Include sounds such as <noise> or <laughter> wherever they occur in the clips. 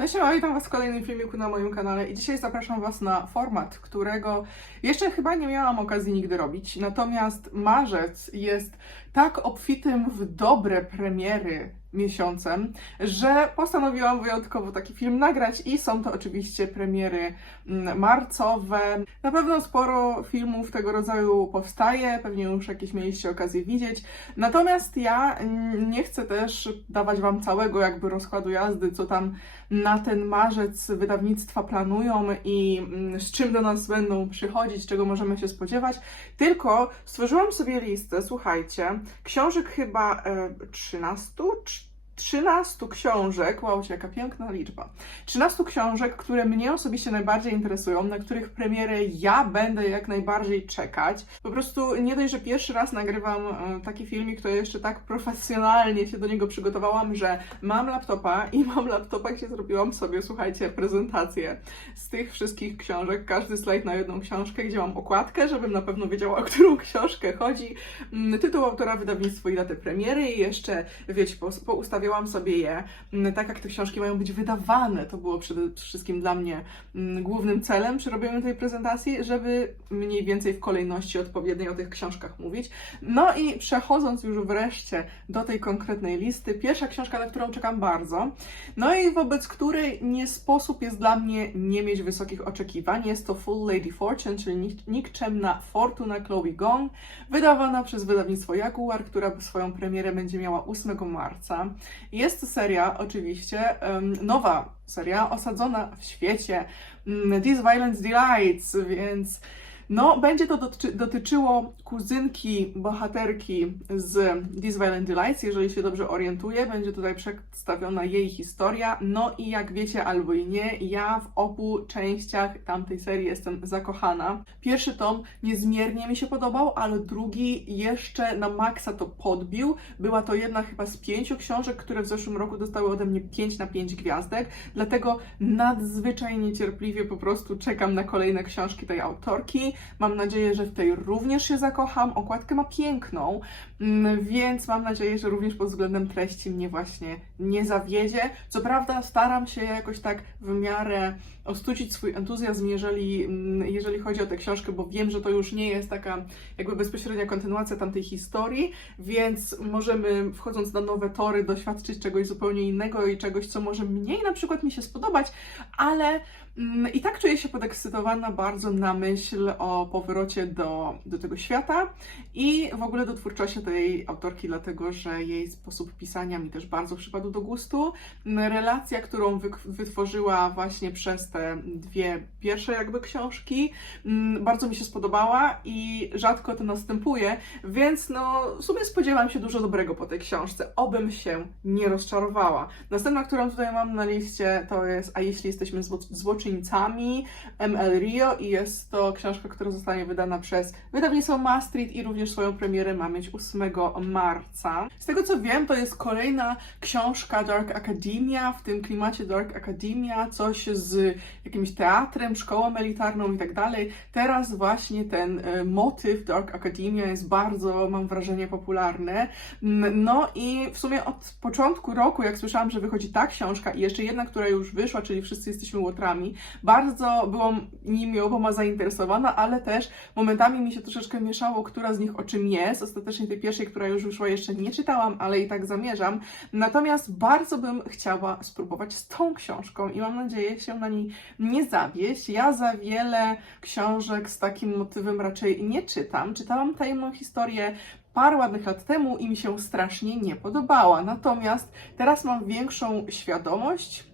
No siema, witam Was w kolejnym filmiku na moim kanale i dzisiaj zapraszam Was na format, którego jeszcze chyba nie miałam okazji nigdy robić. Natomiast marzec jest tak obfitym w dobre premiery miesiącem, że postanowiłam wyjątkowo taki film nagrać i są to oczywiście premiery mm, marcowe. Na pewno sporo filmów tego rodzaju powstaje, pewnie już jakieś mieliście okazję widzieć. Natomiast ja mm, nie chcę też dawać Wam całego jakby rozkładu jazdy, co tam na ten marzec wydawnictwa planują i mm, z czym do nas będą przychodzić, czego możemy się spodziewać. Tylko stworzyłam sobie listę, słuchajcie, książek chyba e, 13 czy 13 książek, wow, jaka piękna liczba. 13 książek, które mnie osobiście najbardziej interesują, na których premierę ja będę jak najbardziej czekać. Po prostu nie dość, że pierwszy raz nagrywam e, taki filmik, to jeszcze tak profesjonalnie się do niego przygotowałam, że mam laptopa i <laughs> mam laptopa, gdzie zrobiłam sobie, słuchajcie, prezentację z tych wszystkich książek, każdy slajd na jedną książkę, gdzie mam okładkę, żebym na pewno wiedziała, o którą książkę chodzi, Mm, tytuł autora, wydawnictwo i datę premiery i jeszcze, wiecie, po- poustawiałam sobie je mm, tak, jak te książki mają być wydawane. To było przede wszystkim dla mnie mm, głównym celem przy robieniu tej prezentacji, żeby mniej więcej w kolejności odpowiedniej o tych książkach mówić. No i przechodząc już wreszcie do tej konkretnej listy, pierwsza książka, na którą czekam bardzo, no i wobec której nie sposób jest dla mnie nie mieć wysokich oczekiwań. Jest to Full Lady Fortune, czyli nik- nikczemna fortuna Chloe Gong, wydawana przez wydawnictwo Jaguar, która swoją premierę będzie miała 8 marca. Jest seria, oczywiście, nowa seria, osadzona w świecie. Mm, These Violent Delights, więc no, będzie to dotyczy, dotyczyło kuzynki bohaterki z These Violent Delights, jeżeli się dobrze orientuję. Będzie tutaj przedstawiona jej historia. No i jak wiecie albo i nie, ja w obu częściach tamtej serii jestem zakochana. Pierwszy tom niezmiernie mi się podobał, ale drugi jeszcze na maksa to podbił. Była to jedna chyba z pięciu książek, które w zeszłym roku dostały ode mnie 5 na 5 gwiazdek, dlatego nadzwyczaj niecierpliwie po prostu czekam na kolejne książki tej autorki. Mam nadzieję, że w tej również się zakocham. Okładkę ma piękną, więc mam nadzieję, że również pod względem treści mnie właśnie nie zawiedzie. Co prawda staram się jakoś tak w miarę ostudzić swój entuzjazm, jeżeli, mm, jeżeli chodzi o tę książkę, bo wiem, że to już nie jest taka jakby bezpośrednia kontynuacja tamtej historii, więc możemy wchodząc na nowe tory doświadczyć czegoś zupełnie innego i czegoś, co może mniej na przykład mi się spodobać, ale mm, i tak czuję się podekscytowana bardzo na myśl o powrocie do, do tego świata i w ogóle do twórczości tej autorki, dlatego że jej sposób pisania mi też bardzo przypadł do gustu. Mm, Relacja, którą wy, wytworzyła właśnie przez te dwie pierwsze jakby książki, mm, bardzo mi się spodobała i rzadko to następuje, więc no w sumie spodziewam się dużo dobrego po tej książce, obym się nie rozczarowała. Następna, którą tutaj mam na liście to jest A jeśli jesteśmy zło- złoczyńcami ML Rio i jest to książka, która zostanie wydana przez wydawnictwo Maastricht i również swoją premierę ma mieć 8 marca. Z tego co wiem, to jest kolejna książka Dark Academia, w tym klimacie Dark Academia, coś z jakimś teatrem, szkołą elitarną i tak dalej. Teraz właśnie ten e, motyw Dark Academia jest bardzo, mam wrażenie, popularny. No i w sumie od początku roku, jak słyszałam, że wychodzi ta książka i jeszcze jedna, która już wyszła, czyli Wszyscy jesteśmy łotrami, bardzo byłam nimi oboma zainteresowana, ale też momentami mi się troszeczkę mieszało, która z nich o czym jest. Ostatecznie tej pierwszej, która już wyszła, jeszcze nie czytałam, ale i tak zamierzam. Natomiast bardzo bym chciała spróbować z tą książką i mam nadzieję się na niej nie zawieść. Ja za wiele książek z takim motywem raczej nie czytam. Czytałam tajemną historię parę ładnych lat temu i mi się strasznie nie podobała. Natomiast teraz mam większą świadomość,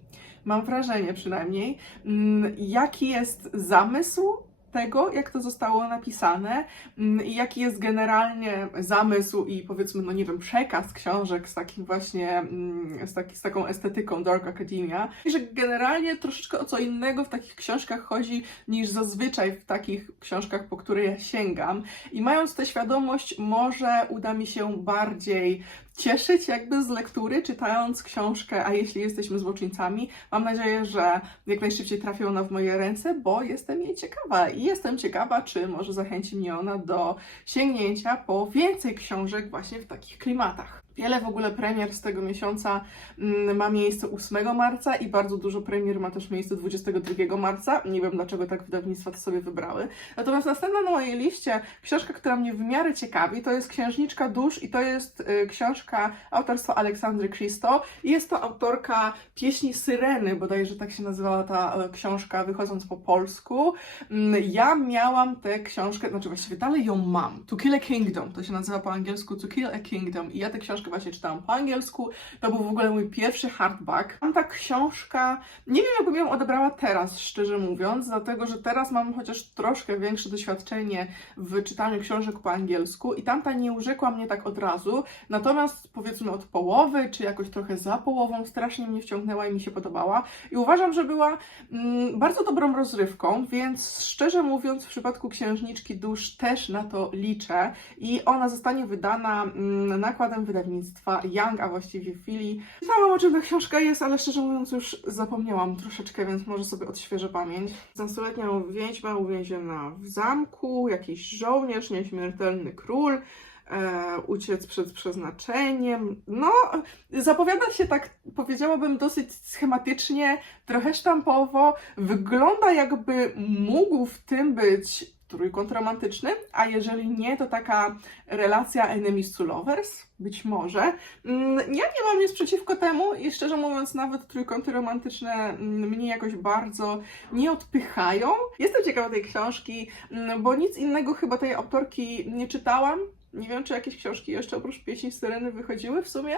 mam wrażenie przynajmniej, mm, jaki jest zamysł tego, jak to zostało napisane mm, i jaki jest generalnie zamysł i powiedzmy, no nie wiem, przekaz książek z takim właśnie, mm, z, taki, z taką estetyką Dark Academia i że generalnie troszeczkę o co innego w takich książkach chodzi niż zazwyczaj w takich książkach, po które ja sięgam. I mając tę świadomość może uda mi się bardziej cieszyć jakby z lektury, czytając książkę, a jeśli jesteśmy złoczyńcami, mam nadzieję, że jak najszybciej trafi ona w moje ręce, bo jestem jej ciekawa i jestem ciekawa, czy może zachęci mnie ona do sięgnięcia po więcej książek właśnie w takich klimatach. Wiele w ogóle premier z tego miesiąca mm, ma miejsce 8 marca i bardzo dużo premier ma też miejsce 22 marca. Nie wiem dlaczego tak wydawnictwa to sobie wybrały. Natomiast następna na mojej liście książka, która mnie w miarę ciekawi, to jest Księżniczka Dusz i to jest y, książka autorstwa Aleksandry Christo jest to autorka pieśni Syreny, bodajże tak się nazywała ta e, książka, wychodząc po polsku. Mm, Ja miałam tę książkę, znaczy właściwie dalej ją mam. To Kill a Kingdom, to się nazywa po angielsku To Kill a Kingdom i ja tę książkę właśnie czytałam po angielsku. To był w ogóle mój pierwszy hardback. Tam ta książka, nie wiem jakbym ją odebrała teraz, szczerze mówiąc, dlatego że teraz mam chociaż troszkę większe doświadczenie w czytaniu książek po angielsku i tamta nie urzekła mnie tak od razu, natomiast powiedzmy od połowy, czy jakoś trochę za połową strasznie mnie wciągnęła i mi się podobała i uważam, że była mm, bardzo dobrą rozrywką, więc szczerze mówiąc w przypadku Księżniczki Dusz też na to liczę i ona zostanie wydana mm, nakładem wydawnictwa Young, a właściwie Philly. Wiedziałam o czym ta książka jest, ale szczerze mówiąc już zapomniałam troszeczkę, więc może sobie odświeżę pamięć. 15-letnia wiedźma uwięziona w zamku, jakiś żołnierz, nieśmiertelny król, e, uciec przed przeznaczeniem. No, zapowiada się tak, powiedziałabym, dosyć schematycznie, trochę sztampowo. Wygląda jakby mógł w tym być trójkąt romantyczny, a jeżeli nie, to taka relacja enemies to lovers, być może. Mm, Ja nie mam nic przeciwko temu i szczerze mówiąc, nawet trójkąty romantyczne mm, mnie jakoś bardzo nie odpychają. Jestem ciekawa tej książki, mm, bo nic innego chyba tej autorki nie czytałam. Nie wiem, czy jakieś książki jeszcze oprócz pieśni Syreny wychodziły w sumie.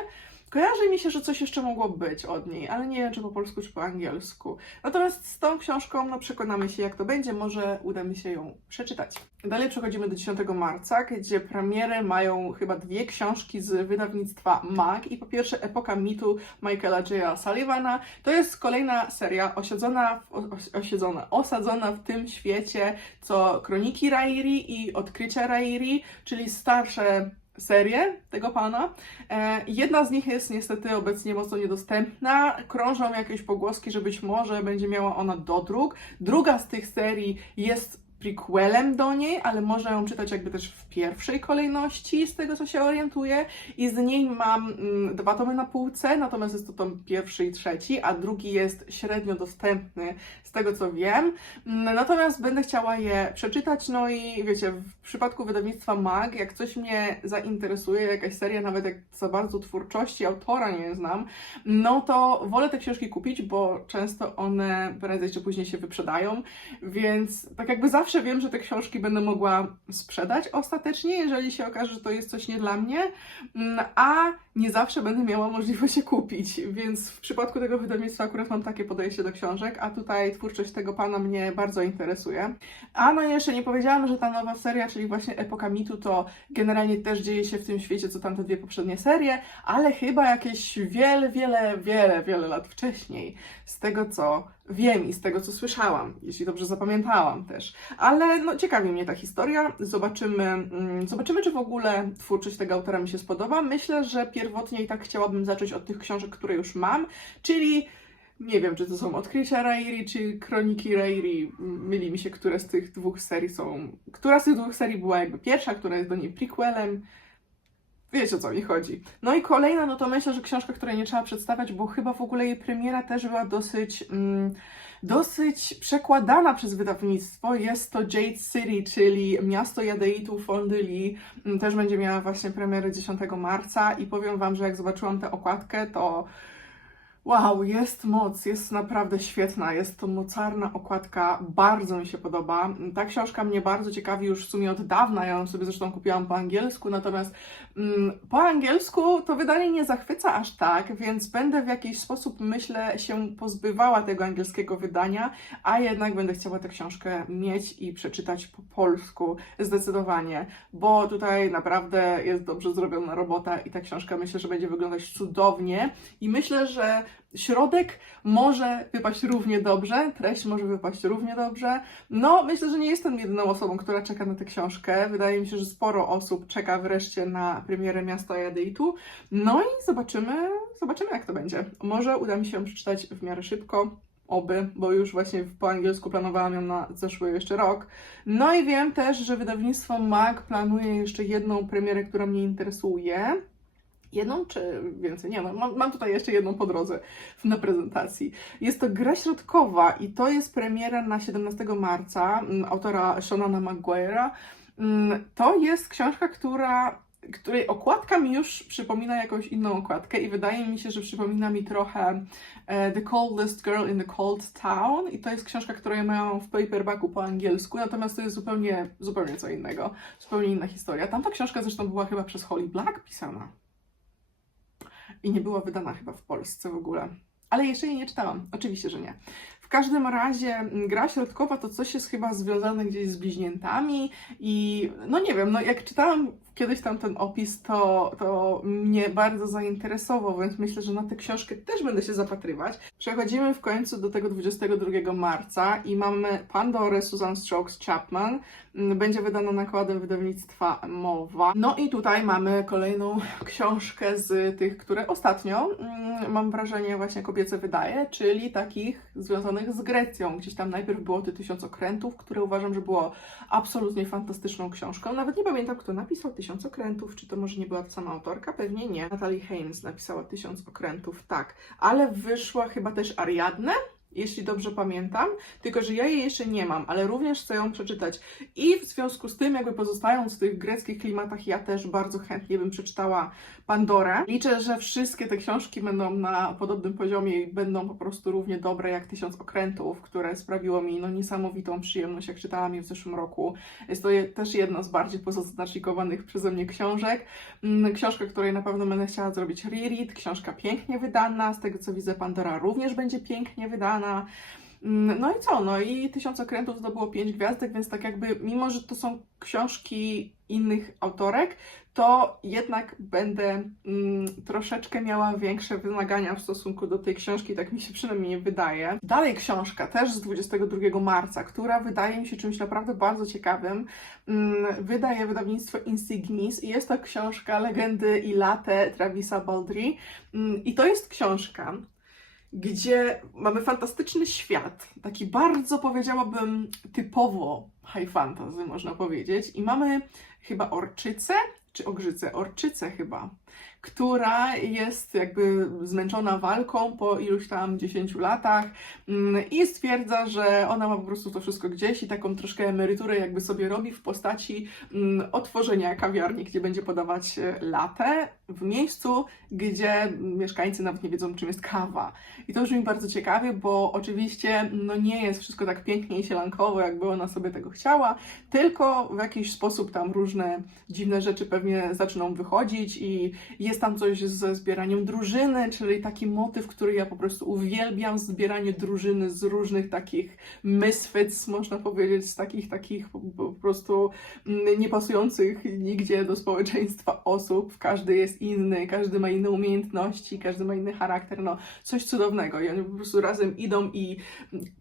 Kojarzy mi się, że coś jeszcze mogło być od niej, ale nie wiem, czy po polsku, czy po angielsku. Natomiast z tą książką no, przekonamy się, jak to będzie. Może uda mi się ją przeczytać. Dalej przechodzimy do 10 marca, gdzie premiery mają chyba dwie książki z wydawnictwa MAG. I po pierwsze Epoka mitu Michaela J. Sullivana. To jest kolejna seria osiedzona, w, os, osiedzona, osadzona w tym świecie, co Kroniki Rairi i Odkrycia Rairi, czyli starsze serię tego pana. E, jedna z nich jest niestety obecnie mocno niedostępna. Krążą jakieś pogłoski, że być może będzie miała ona dodruk. Druga z tych serii jest prequelem do niej, ale można ją czytać jakby też w pierwszej kolejności, z tego co się orientuję. I z niej mam mm, dwa tomy na półce, natomiast jest to tom pierwszy i trzeci, a drugi jest średnio dostępny, z tego co wiem. Mm, Natomiast będę chciała je przeczytać, no i wiecie, w przypadku wydawnictwa MAG, jak coś mnie zainteresuje, jakaś seria, nawet jak za bardzo twórczości autora nie znam, no to wolę te książki kupić, bo często one prędzej czy później się wyprzedają, więc tak jakby zawsze wiem, że te książki będę mogła sprzedać ostatecznie, jeżeli się okaże, że to jest coś nie dla mnie, mm, a nie zawsze będę miała możliwość je kupić, więc w przypadku tego wydawnictwa akurat mam takie podejście do książek, a tutaj twórczość tego pana mnie bardzo interesuje. A no jeszcze nie powiedziałam, że ta nowa seria, czyli właśnie Epoka Mitu, to generalnie też dzieje się w tym świecie, co tamte dwie poprzednie serie, ale chyba jakieś wiele, wiele, wiele, wiele lat wcześniej, z tego co wiem i z tego co słyszałam, jeśli dobrze zapamiętałam też. Ale no, ciekawi mnie ta historia, zobaczymy, mm, zobaczymy czy w ogóle twórczość tego autora mi się spodoba. Myślę, że pierwotnie i tak chciałabym zacząć od tych książek, które już mam, czyli nie wiem, czy to są odkrycia Rairi, czy kroniki Rairi. Myli mi się, które z tych dwóch serii są. Która z tych dwóch serii była jakby pierwsza, która jest do niej prequelem. Wiecie o co mi chodzi. No i kolejna, no to myślę, że książka, której nie trzeba przedstawiać, bo chyba w ogóle jej premiera też była dosyć. Mm, dosyć przekładana przez wydawnictwo. Jest to Jade City, czyli miasto Jadeitu Fondyli. Mm, Też będzie miała właśnie premierę 10 marca i powiem Wam, że jak zobaczyłam tę okładkę, to Wow, jest moc, jest naprawdę świetna, jest to mocarna okładka, bardzo mi się podoba. Ta książka mnie bardzo ciekawi już w sumie od dawna, ja ją sobie zresztą kupiłam po angielsku, natomiast mm, po angielsku to wydanie nie zachwyca aż tak, więc będę w jakiś sposób, myślę, się pozbywała tego angielskiego wydania, a jednak będę chciała tę książkę mieć i przeczytać po polsku, zdecydowanie, bo tutaj naprawdę jest dobrze zrobiona robota i ta książka myślę, że będzie wyglądać cudownie i myślę, że Środek może wypaść równie dobrze, treść może wypaść równie dobrze. No, myślę, że nie jestem jedyną osobą, która czeka na tę książkę. Wydaje mi się, że sporo osób czeka wreszcie na premierę Miasta Jadeitu. No i zobaczymy, zobaczymy jak to będzie. Może uda mi się ją przeczytać w miarę szybko. Oby, bo już właśnie po angielsku planowałam ją na zeszły jeszcze rok. No i wiem też, że wydawnictwo MAG planuje jeszcze jedną premierę, która mnie interesuje. Jedną czy więcej? Nie, no, mam, mam tutaj jeszcze jedną po drodze na prezentacji. Jest to gra środkowa i to jest premiera na 17 marca mm, autora Shonana Maguire'a. Mm, To jest książka, która, której okładka mi już przypomina jakąś inną okładkę i wydaje mi się, że przypomina mi trochę e, The Coldest Girl in the Cold Town i to jest książka, którą ja miałam w paperbacku po angielsku, natomiast to jest zupełnie, zupełnie co innego, zupełnie inna historia. Tamta książka zresztą była chyba przez Holly Black pisana i nie była wydana chyba w Polsce w ogóle. Ale jeszcze jej nie czytałam. Oczywiście, że nie. W każdym razie m, gra środkowa to coś jest chyba związane gdzieś z bliźniętami i no nie wiem, no jak czytałam kiedyś tam ten opis, to, to mnie bardzo zainteresował, więc myślę, że na tę książkę też będę się zapatrywać. Przechodzimy w końcu do tego 22 marca i mamy Pandorę Susan Strokes Chapman. Mm, Będzie wydana nakładem wydawnictwa Mowa. No i tutaj mamy kolejną książkę z tych, które ostatnio, mm, mam wrażenie, właśnie kobiece wydaje, czyli takich związanych z Grecją. Gdzieś tam najpierw było te Tysiąc Okrętów, które uważam, że było absolutnie fantastyczną książką. Nawet nie pamiętam, kto napisał Tysiąc Okrętów, czy to może nie była ta sama autorka? Pewnie nie. Natalie Haynes napisała Tysiąc Okrętów, tak. Ale wyszła chyba też Ariadne, jeśli dobrze pamiętam, tylko że ja jej jeszcze nie mam, ale również chcę ją przeczytać. I w związku z tym, jakby pozostając w tych greckich klimatach, ja też bardzo chętnie bym przeczytała Pandorę. Liczę, że wszystkie te książki będą na podobnym poziomie i będą po prostu równie dobre jak Tysiąc Okrętów, które sprawiło mi no, niesamowitą przyjemność, jak czytałam je w zeszłym roku. Jest to też jedna z bardziej pozaznacznikowanych przeze mnie książek. Mm, Książka, której na pewno będę chciała zrobić reread. Książka pięknie wydana, z tego co widzę Pandora również będzie pięknie wydana. Mm, No i co? No i Tysiąc Okrętów zdobyło pięć gwiazdek, więc tak jakby, mimo że to są książki innych autorek, to jednak będę mm, troszeczkę miała większe wymagania w stosunku do tej książki, tak mi się przynajmniej wydaje. Dalej książka, też z 22 marca, która wydaje mi się czymś naprawdę bardzo ciekawym. Mm, wydaje wydawnictwo Insignis i jest to książka Legendy i Late Travisa Baldry. Mm, I to jest książka, gdzie mamy fantastyczny świat, taki bardzo powiedziałabym typowo high fantasy, można powiedzieć, i mamy chyba orczycę, czy ogrzycę, orczycę chyba, która jest jakby zmęczona walką po iluś tam 10 latach mm, i stwierdza, że ona ma po prostu to wszystko gdzieś i taką troszkę emeryturę jakby sobie robi w postaci mm, otworzenia kawiarni, gdzie będzie podawać e, latę w miejscu, gdzie mieszkańcy nawet nie wiedzą, czym jest kawa. I to brzmi bardzo ciekawie, bo oczywiście no nie jest wszystko tak pięknie i sielankowo, jakby ona sobie tego chciała, tylko w jakiś sposób tam różne dziwne rzeczy pewnie zaczną wychodzić i jest tam coś ze zbieraniem drużyny, czyli taki motyw, który ja po prostu uwielbiam, zbieranie drużyny z różnych takich misfits, można powiedzieć, z takich takich po, prostu mm, niepasujących nigdzie do społeczeństwa osób. Każdy jest inny, każdy ma inne umiejętności, każdy ma inny charakter, no coś cudownego. I oni po prostu razem idą i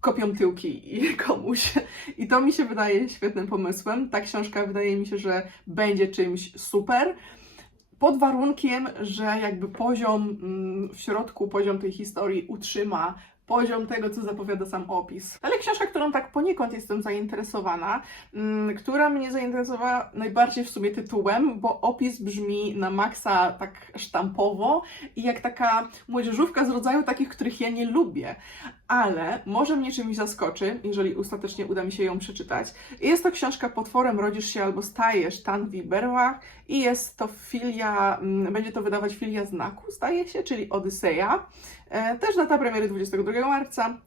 kopią tyłki i <laughs> komuś. I to mi się wydaje świetnym pomysłem. Ta książka wydaje mi się, że będzie czymś super. Pod warunkiem, że jakby poziom mm, w środku, poziom tej historii utrzyma poziom tego, co zapowiada sam opis. Ale książka, którą tak poniekąd jestem zainteresowana, mm, która mnie zainteresowała najbardziej w sumie tytułem, bo opis brzmi na maksa tak sztampowo i jak taka młodzieżówka z rodzaju takich, których ja nie lubię. Ale może mnie czymś zaskoczy, jeżeli ostatecznie uda mi się ją przeczytać. Jest to książka Potworem rodzisz się albo stajesz Tanwi Berwach i jest to filia, mm, będzie to wydawać filia znaku, staje się, czyli Odyseja. E, Też data premiery 22 marca.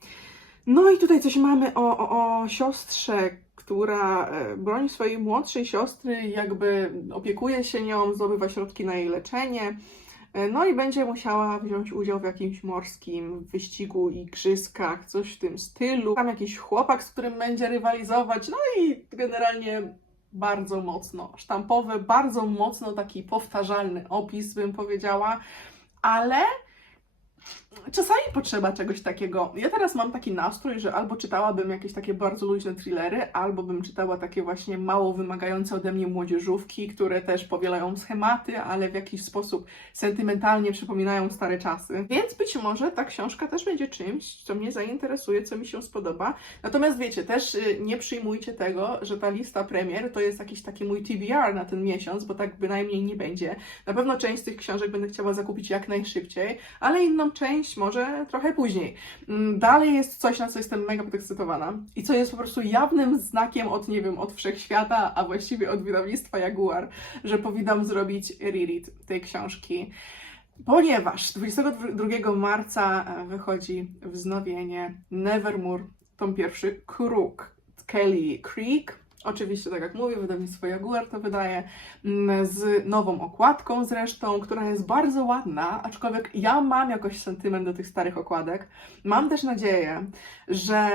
No i tutaj coś mamy o, o, o siostrze, która e, broni swojej młodszej siostry, jakby opiekuje się nią, zdobywa środki na jej leczenie. E, No i będzie musiała wziąć udział w jakimś morskim wyścigu, igrzyskach, coś w tym stylu. Tam jakiś chłopak, z którym będzie rywalizować. No i generalnie bardzo mocno sztampowy, bardzo mocno taki powtarzalny opis, bym powiedziała. Ale czasami potrzeba czegoś takiego. Ja teraz mam taki nastrój, że albo czytałabym jakieś takie bardzo luźne thrillery, albo bym czytała takie właśnie mało wymagające ode mnie młodzieżówki, które też powielają schematy, ale w jakiś sposób sentymentalnie przypominają stare czasy. Więc być może ta książka też będzie czymś, co mnie zainteresuje, co mi się spodoba. Natomiast wiecie, też y, nie przyjmujcie tego, że ta lista premier to jest jakiś taki mój TBR na ten miesiąc, bo tak bynajmniej nie będzie. Na pewno część z tych książek będę chciała zakupić jak najszybciej, ale inną część może trochę później. Mm, Dalej jest coś, na co jestem mega podekscytowana i co jest po prostu jawnym znakiem od, nie wiem, od wszechświata, a właściwie od wydawnictwa Jaguar, że powinnam zrobić reread tej książki. Ponieważ 22 marca e, wychodzi wznowienie Nevermore, tom pierwszy, Kruk, Kelly Creek. Oczywiście, tak jak mówię, wydawnictwo Jaguar to wydaje mm, z nową okładką zresztą, która jest bardzo ładna, aczkolwiek ja mam jakoś sentyment do tych starych okładek. Mam też nadzieję, że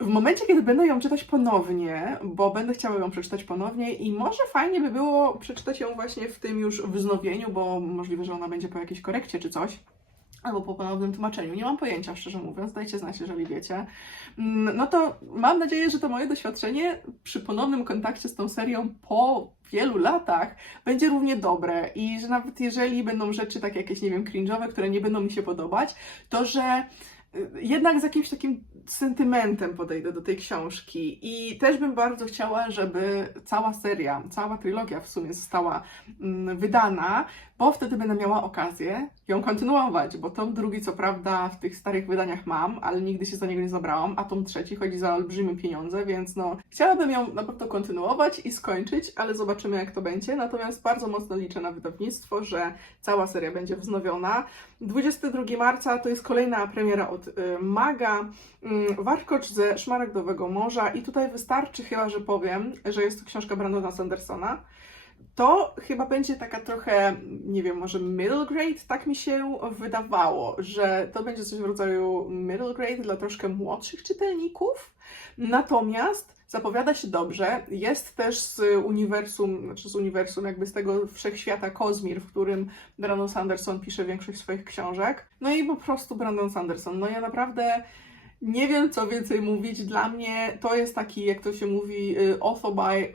w momencie, kiedy będę ją czytać ponownie, bo będę chciała ją przeczytać ponownie i może fajnie by było przeczytać ją właśnie w tym już wznowieniu, bo możliwe, że ona będzie po jakiejś korekcie czy coś. Albo po ponownym tłumaczeniu. Nie mam pojęcia, szczerze mówiąc. Dajcie znać, jeżeli wiecie. Mm, No to mam nadzieję, że to moje doświadczenie przy ponownym kontakcie z tą serią po wielu latach będzie równie dobre i że nawet jeżeli będą rzeczy takie jakieś, nie wiem, cringe'owe, które nie będą mi się podobać, to że y, jednak z jakimś takim sentymentem podejdę do tej książki i też bym bardzo chciała, żeby cała seria, cała trylogia w sumie została mm, wydana, bo wtedy będę miała okazję ją kontynuować, bo tom drugi co prawda w tych starych wydaniach mam, ale nigdy się za niego nie zabrałam, a tom trzeci chodzi za olbrzymie pieniądze, więc no chciałabym ją na pewno kontynuować i skończyć, ale zobaczymy jak to będzie, natomiast bardzo mocno liczę na wydawnictwo, że cała seria będzie wznowiona. 22 marca to jest kolejna premiera od y, Maga, mm, Warkocz ze Szmaragdowego Morza i tutaj wystarczy chyba, że powiem, że jest to książka Brandona Sandersona. To chyba będzie taka trochę, nie wiem, może middle grade, tak mi się wydawało, że to będzie coś w rodzaju middle grade dla troszkę młodszych czytelników. Natomiast zapowiada się dobrze. Jest też z uniwersum, znaczy z uniwersum, jakby z tego wszechświata Kozmir, w którym Brandon Sanderson pisze większość swoich książek. No i po prostu Brandon Sanderson. No ja naprawdę nie wiem, co więcej mówić. Dla mnie to jest taki, jak to się mówi, y, author by, y,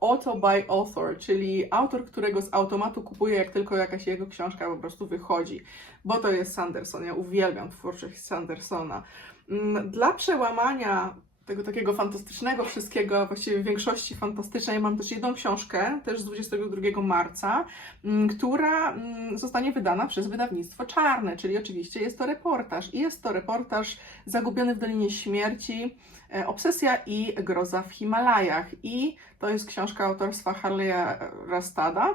auto by author, czyli autor, którego z automatu kupuję, jak tylko jakaś jego książka po prostu wychodzi. Bo to jest Sanderson. Ja uwielbiam twórczość Sandersona. Mm, Dla przełamania tego takiego fantastycznego wszystkiego, właściwie w większości fantastycznej, mam też jedną książkę, też z 22 marca, mm, która mm, zostanie wydana przez wydawnictwo Czarne, czyli oczywiście jest to reportaż. I jest to reportaż Zagubiony w Dolinie Śmierci, e, Obsesja i groza w Himalajach. I to jest książka autorstwa Harley'a Rastada.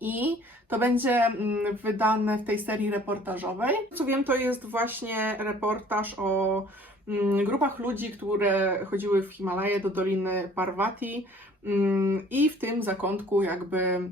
I to będzie mm, wydane w tej serii reportażowej. Co wiem, to jest właśnie reportaż o grupach ludzi, które chodziły w Himalaje do Doliny Parvati mm, i w tym zakątku jakby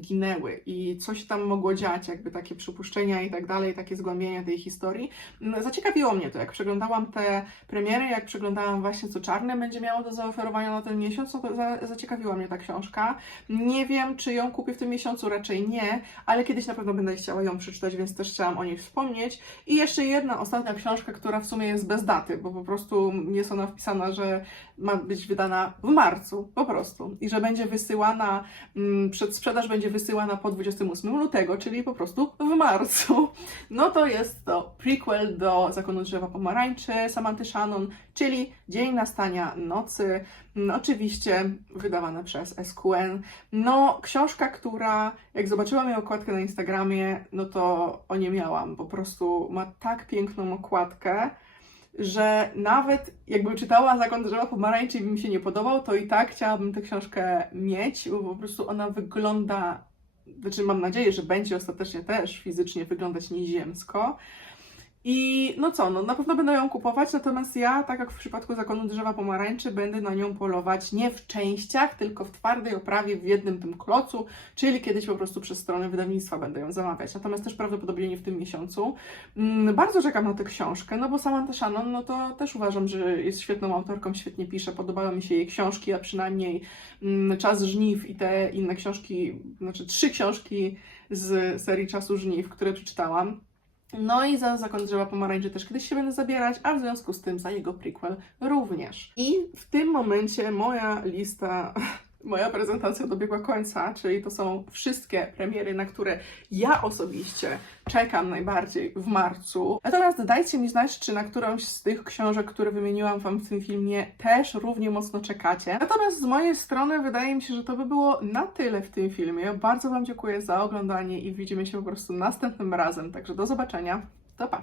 ginęły i co się tam mogło dziać, jakby takie przypuszczenia i tak dalej, takie zgłębienia tej historii. Mm, Zaciekawiło mnie to, jak przeglądałam te premiery, jak przeglądałam właśnie co Czarne będzie miało do zaoferowania na ten miesiąc, no to za, zaciekawiła mnie ta książka. Nie wiem, czy ją kupię w tym miesiącu, raczej nie, ale kiedyś na pewno będę chciała ją przeczytać, więc też chciałam o niej wspomnieć. I jeszcze jedna ostatnia książka, która w sumie jest bez daty, bo po prostu jest ona wpisana, że ma być wydana w marcu, po prostu. I że będzie wysyłana, mm, przedsprzedaż będzie wysyłana po 28 lutego, czyli po prostu w marcu. <laughs> No to jest to prequel do Zakonu Drzewa Pomarańczy Samanty Shannon, czyli Dzień Nastania Nocy. Mm, Oczywiście wydawana przez SQN. No, książka, która jak zobaczyłam jej okładkę na Instagramie, no to o nie miałam. Po prostu ma tak piękną okładkę, że nawet jakbym czytała Zakon Drzewa Pomarańczy i mi się nie podobał, to i tak chciałabym tę książkę mieć, bo po prostu ona wygląda, znaczy mam nadzieję, że będzie ostatecznie też fizycznie wyglądać nieziemsko. I no co, no na pewno będę ją kupować, natomiast ja, tak jak w przypadku Zakonu Drzewa Pomarańczy, będę na nią polować nie w częściach, tylko w twardej oprawie w jednym tym klocu, czyli kiedyś po prostu przez stronę wydawnictwa będę ją zamawiać. Natomiast też prawdopodobnie nie w tym miesiącu. Mm, Bardzo czekam na tę książkę, no bo Samantha Shannon, no to też uważam, że jest świetną autorką, świetnie pisze, podobały mi się jej książki, a przynajmniej mm, Czas Żniw i te inne książki, znaczy trzy książki z serii Czasu Żniw, które przeczytałam. No i za Zakon Drzewa Pomarańczy też kiedyś się będę zabierać, a w związku z tym za jego prequel również. I w tym momencie moja lista, moja prezentacja dobiegła końca, czyli to są wszystkie premiery, na które ja osobiście czekam najbardziej w marcu. Natomiast dajcie mi znać, czy na którąś z tych książek, które wymieniłam Wam w tym filmie, też równie mocno czekacie. Natomiast z mojej strony wydaje mi się, że to by było na tyle w tym filmie. Bardzo Wam dziękuję za oglądanie i widzimy się po prostu następnym razem. Także do zobaczenia. To pa!